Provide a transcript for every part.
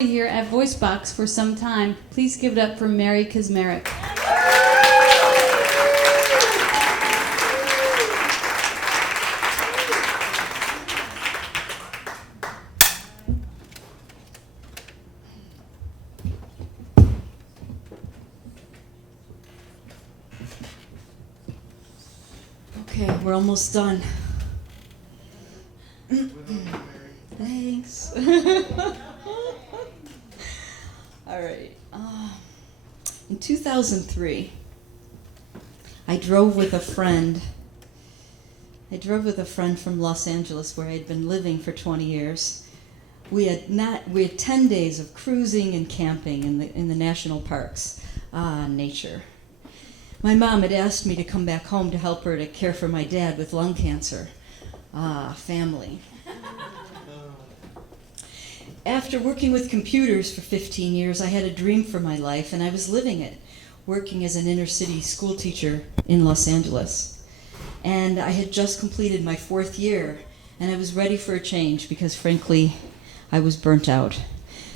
Here at VoiceBox for some time. Please give it up for Mary Kaczmarek. Okay, we're almost done. Thanks. All right. In 2003, I drove with a friend from Los Angeles, where I'd been living for 20 years. We had 10 days of cruising and camping in the national parks. Nature. My mom had asked me to come back home to help her to care for my dad with lung cancer. Family. After working with computers for 15 years, I had a dream for my life, and I was living it, working as an inner-city school teacher in Los Angeles. And I had just completed my 4th year, and I was ready for a change because, frankly, I was burnt out.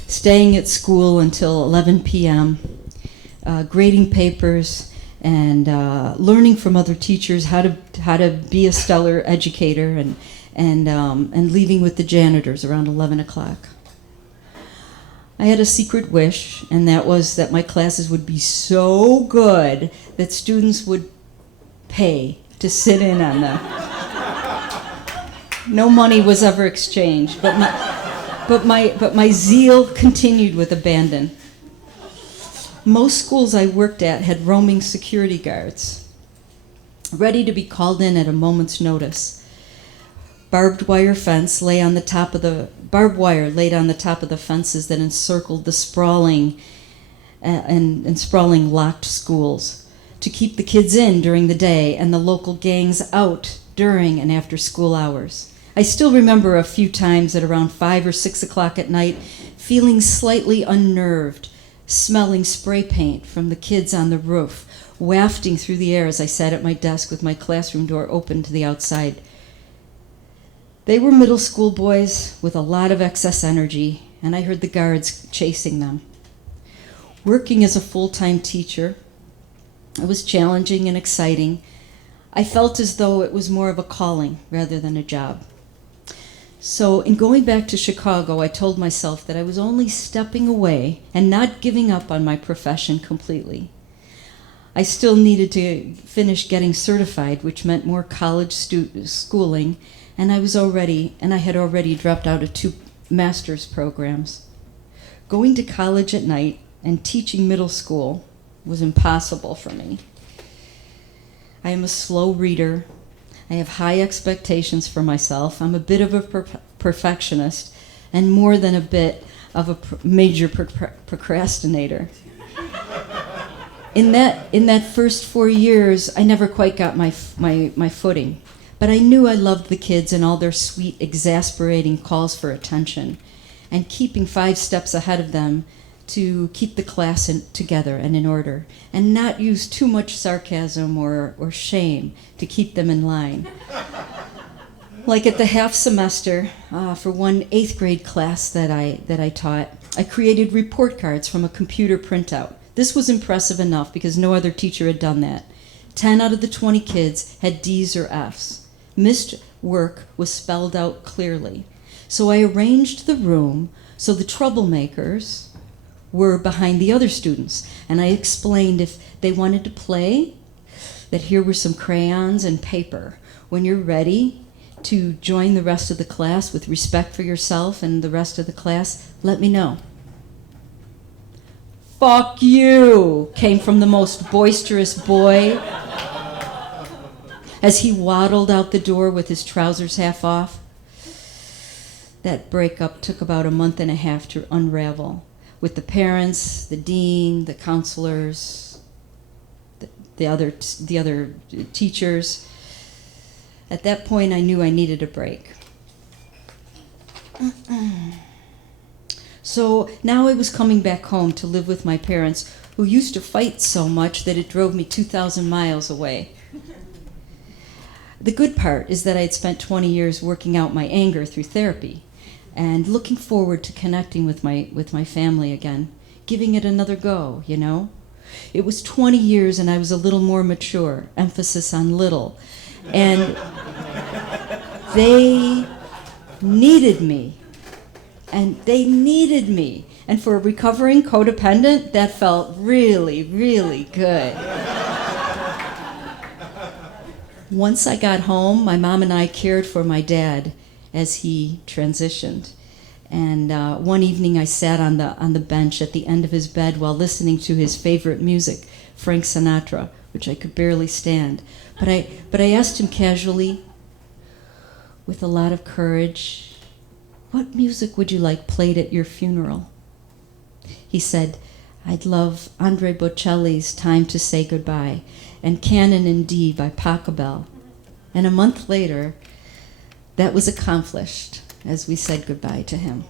Staying at school until 11 p.m., grading papers, and learning from other teachers how to be a stellar educator, and leaving with the janitors around 11 o'clock. I had a secret wish, and that was that my classes would be so good that students would pay to sit in on them. No money was ever exchanged, but my zeal continued with abandon. Most schools I worked at had roaming security guards, ready to be called in at a moment's notice. Barbed wire laid on the top of the fences that encircled the sprawling locked schools to keep the kids in during the day and the local gangs out during and after school hours. I still remember a few times at around 5 or 6 o'clock at night feeling slightly unnerved, smelling spray paint from the kids on the roof, wafting through the air as I sat at my desk with my classroom door open to the outside. They were middle school boys with a lot of excess energy, and I heard the guards chasing them. Working as a full-time teacher, it was challenging and exciting. I felt as though it was more of a calling rather than a job. So in going back to Chicago, I told myself that I was only stepping away and not giving up on my profession completely. I still needed to finish getting certified, which meant more college schooling, and I had already dropped out of 2 master's programs. Going to college at night and teaching middle school was impossible for me. I am a slow reader. I have high expectations for myself. I'm a bit of a perfectionist, and more than a bit of a major procrastinator. In that first 4 years, I never quite got my footing. But I knew I loved the kids and all their sweet, exasperating calls for attention, and keeping 5 steps ahead of them to keep the class together and in order, and not use too much sarcasm or shame to keep them in line. Like at the half semester, for one 8th grade class that I taught, I created report cards from a computer printout. This was impressive enough because no other teacher had done that. 10 out of the 20 kids had D's or F's. Missed work was spelled out clearly. So I arranged the room so the troublemakers were behind the other students. And I explained if they wanted to play, that here were some crayons and paper. When you're ready to join the rest of the class with respect for yourself and the rest of the class, let me know. "Fuck you," came from the most boisterous boy as he waddled out the door with his trousers half off. That breakup took about a month and a half to unravel, with the parents, the dean, the counselors, the other teachers. At that point, I knew I needed a break. So now I was coming back home to live with my parents, who used to fight so much that it drove me 2,000 miles away. The good part is that I had spent 20 years working out my anger through therapy. and looking forward to connecting with my family again, giving it another go, you know? It was 20 years and I was a little more mature, emphasis on little. And they needed me. And they needed me. And for a recovering codependent, that felt really, really good. Once I got home, my mom and I cared for my dad as he transitioned. And one evening I sat on the bench at the end of his bed while listening to his favorite music, Frank Sinatra, which I could barely stand. But I asked him casually, with a lot of courage, "What music would you like played at your funeral?" He said, "I'd love Andre Bocelli's Time to Say Goodbye and Canon in D by Pachelbel." And a month later, that was accomplished as we said goodbye to him.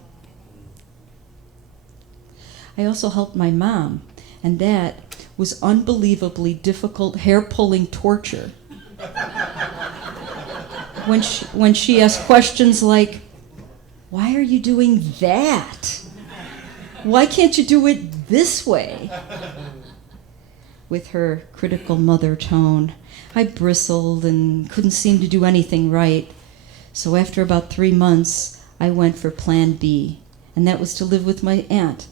I also helped my mom, and that was unbelievably difficult, hair-pulling torture. When she asked questions like, "Why are you doing that? Why can't you do it this way?" With her critical mother tone, I bristled and couldn't seem to do anything right. So after about 3 months, I went for Plan B, and that was to live with my Aunt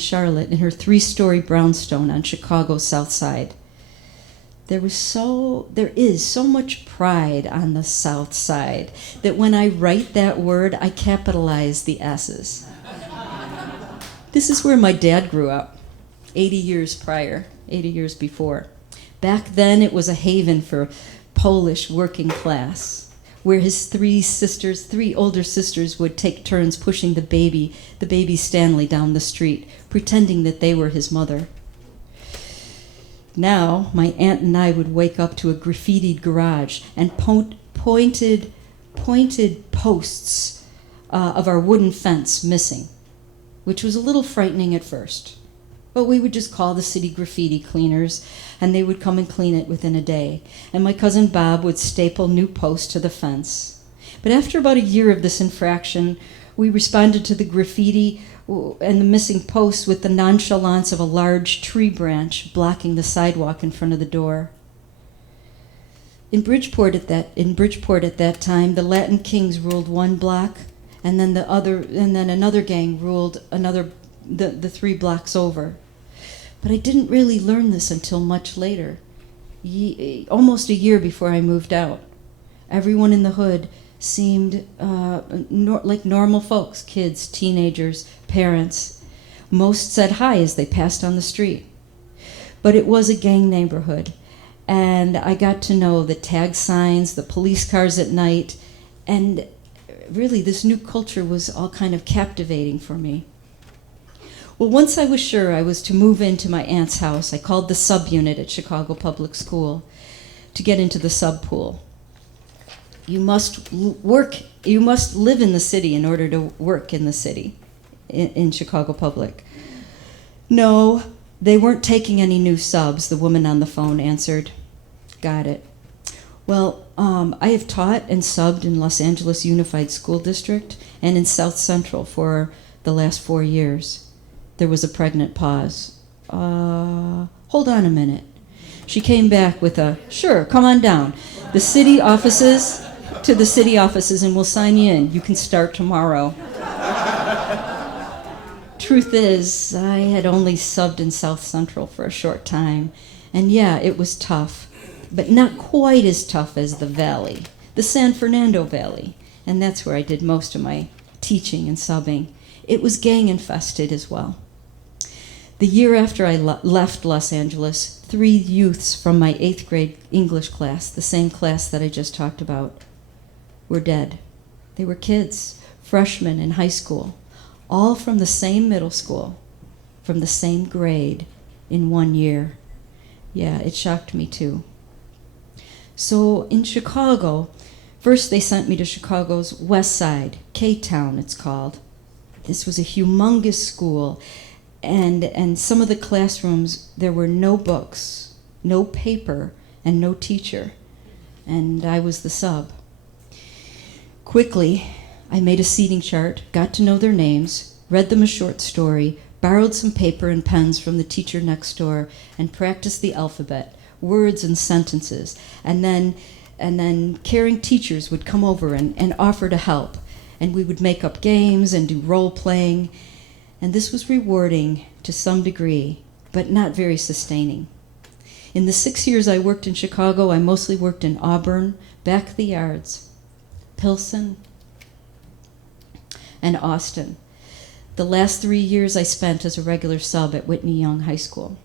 Charlotte, in her 3-story brownstone on Chicago's South Side. There is so much pride on the South Side that when I write that word, I capitalize the S's. This is where my dad grew up, 80 years before. Back then, it was a haven for Polish working class, where his 3 older sisters would take turns pushing the baby Stanley down the street, pretending that they were his mother. Now, my aunt and I would wake up to a graffitied garage and pointed posts of our wooden fence missing, which was a little frightening at first. But we would just call the city graffiti cleaners, and they would come and clean it within a day. And my cousin Bob would staple new posts to the fence. But after about a year of this infraction, we responded to the graffiti and the missing posts with the nonchalance of a large tree branch blocking the sidewalk in front of the door. In Bridgeport at that time, the Latin Kings ruled one block, and then another gang ruled the 3 blocks over. But I didn't really learn this until much later, almost a year before I moved out. Everyone in the hood seemed like normal folks, kids, teenagers, parents. Most said hi as they passed on the street. But it was a gang neighborhood, and I got to know the tag signs, the police cars at night, and really this new culture was all kind of captivating for me. Well, once I was sure I was to move into my aunt's house, I called the subunit at Chicago Public School to get into the sub pool. You must live in the city in order to work in the city, in Chicago Public. No, they weren't taking any new subs, the woman on the phone answered. Got it. Well, I have taught and subbed in Los Angeles Unified School District and in South Central for the last 4 years. There was a pregnant pause. Hold on a minute. She came back with a, "Sure, come on down. To the city offices, and we'll sign you in. You can start tomorrow." Truth is, I had only subbed in South Central for a short time. And yeah, it was tough, but not quite as tough as the Valley, the San Fernando Valley. And that's where I did most of my teaching and subbing. It was gang-infested as well. The year after I left Los Angeles, 3 youths from my 8th grade English class, the same class that I just talked about, were dead. They were kids, freshmen in high school, all from the same middle school, from the same grade in 1 year. Yeah, it shocked me too. So in Chicago, first they sent me to Chicago's West Side, K-Town it's called. This was a humongous school. And some of the classrooms, there were no books, no paper, and no teacher. And I was the sub. Quickly, I made a seating chart, got to know their names, read them a short story, borrowed some paper and pens from the teacher next door, and practiced the alphabet, words and sentences. And then caring teachers would come over and offer to help. And we would make up games and do role playing. And this was rewarding to some degree, but not very sustaining. In the 6 years I worked in Chicago, I mostly worked in Auburn, back of the yards, Pilsen, and Austin. The last 3 years I spent as a regular sub at Whitney Young High School.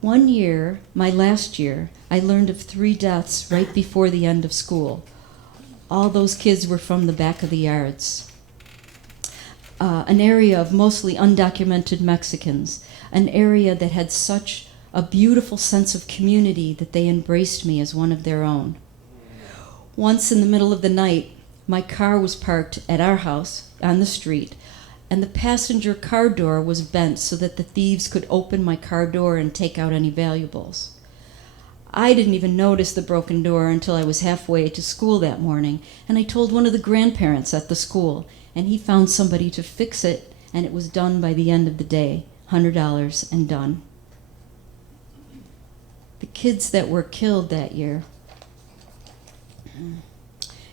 One year, my last year, I learned of 3 deaths right before the end of school. All those kids were from the back of the yards. An area of mostly undocumented Mexicans, an area that had such a beautiful sense of community that they embraced me as one of their own. Once in the middle of the night, my car was parked at our house on the street, and the passenger car door was bent so that the thieves could open my car door and take out any valuables. I didn't even notice the broken door until I was halfway to school that morning, and I told one of the grandparents at the school, and he found somebody to fix it, and it was done by the end of the day, $100 and done. The kids that were killed that year,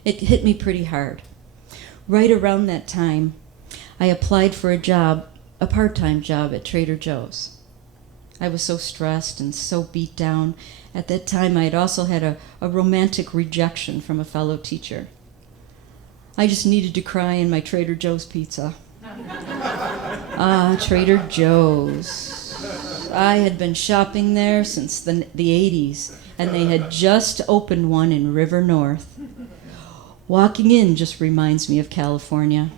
it hit me pretty hard. Right around that time, I applied for a job, a part-time job at Trader Joe's. I was so stressed and so beat down. At that time, I had also had a romantic rejection from a fellow teacher. I just needed to cry in my Trader Joe's pizza. Trader Joe's. I had been shopping there since the 80s, and they had just opened one in River North. Walking in just reminds me of California.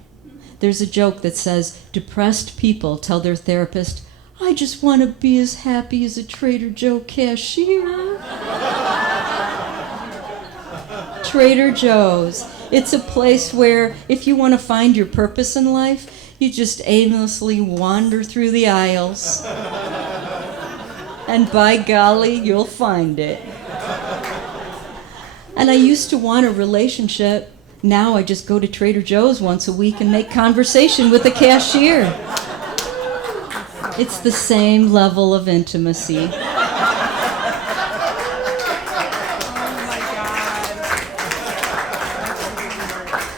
There's a joke that says, depressed people tell their therapist, I just want to be as happy as a Trader Joe cashier. Trader Joe's. It's a place where if you want to find your purpose in life, you just aimlessly wander through the aisles. And by golly, you'll find it. And I used to want a relationship. Now I just go to Trader Joe's once a week and make conversation with the cashier. It's the same level of intimacy.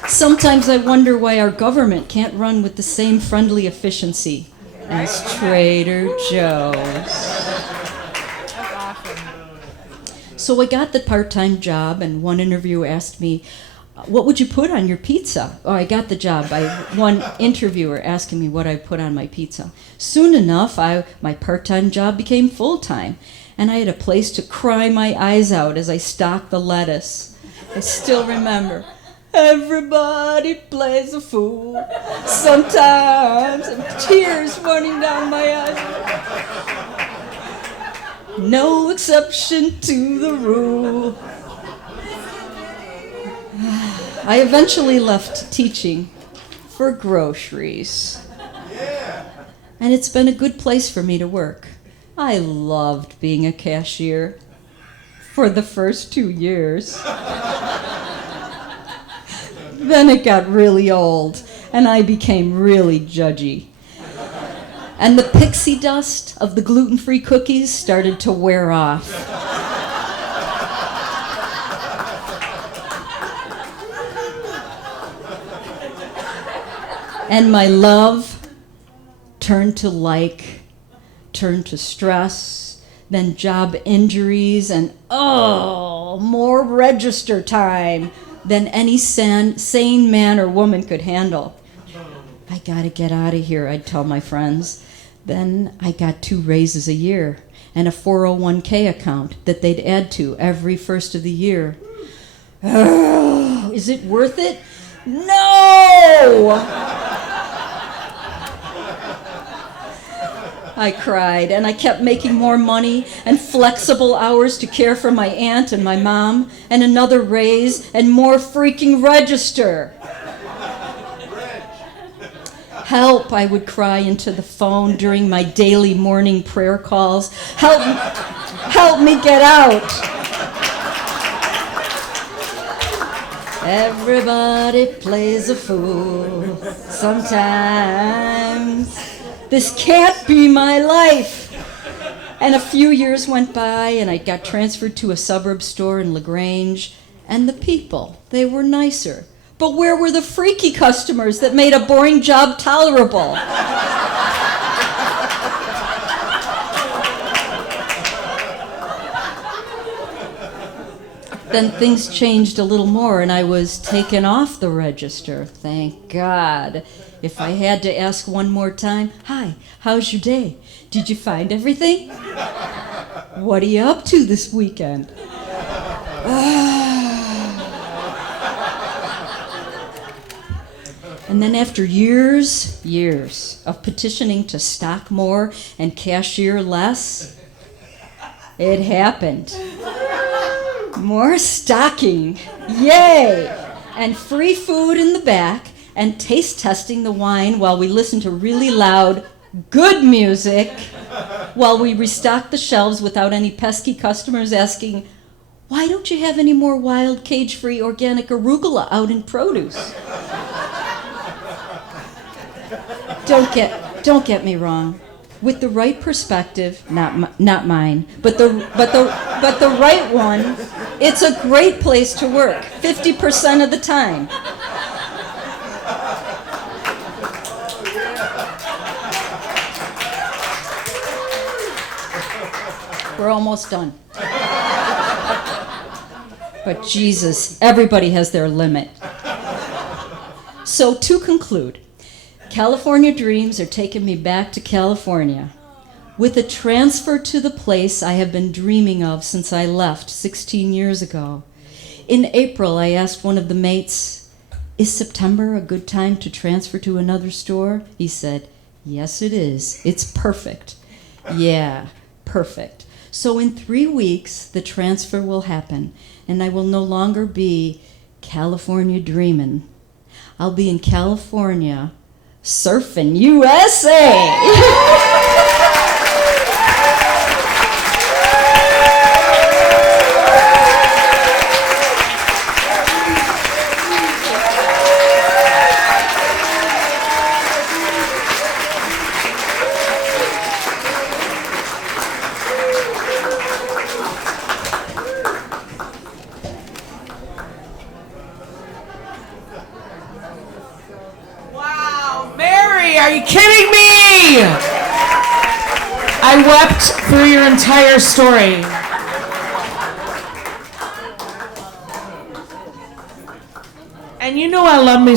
Sometimes I wonder why our government can't run with the same friendly efficiency as Trader Joe's. So I got the part-time job, and one interviewer asked me, what would you put on your pizza? Oh, I got the job by one interviewer asking me what I put on my pizza. Soon enough, my part-time job became full-time, and I had a place to cry my eyes out as I stocked the lettuce. I still remember, everybody plays a fool, sometimes, and tears running down my eyes. No exception to the rule. I eventually left teaching for groceries. And it's been a good place for me to work. I loved being a cashier for the first 2 years. Then it got really old, and I became really judgy. And the pixie dust of the gluten-free cookies started to wear off. And my love turned to like, turned to stress, then job injuries, and more register time than any sane man or woman could handle. I gotta get out of here, I'd tell my friends. Then I got 2 raises a year and a 401k account that they'd add to every first of the year. Is it worth it? No! I cried, and I kept making more money and flexible hours to care for my aunt and my mom, and another raise and more freaking register. Help, I would cry into the phone during my daily morning prayer calls. Help me get out. Everybody plays a fool sometimes. This can't be my life. And a few years went by, and I got transferred to a suburb store in LaGrange, and the people, they were nicer. But where were the freaky customers that made a boring job tolerable? Then things changed a little more, and I was taken off the register. Thank God. If I had to ask one more time, "Hi, how's your day? Did you find everything? What are you up to this weekend?" And then after years of petitioning to stock more and cashier less, it happened. More stocking, yay! And free food in the back, and taste testing the wine while we listen to really loud, good music, while we restock the shelves without any pesky customers asking, "Why don't you have any more wild, cage-free, organic arugula out in produce?" Don't get me wrong. With the right perspective, not mine, but the right one, it's a great place to work 50% of the time. We're almost done. But Jesus, everybody has their limit. So to conclude, California dreams are taking me back to California with a transfer to the place I have been dreaming of since I left 16 years ago. In April, I asked one of the mates, "Is September a good time to transfer to another store?" He said, "Yes, it is. It's perfect." Yeah, perfect. So in 3 weeks, the transfer will happen, and I will no longer be California dreaming. I'll be in California surfing USA. Are you kidding me? I wept through your entire story. And you know I love me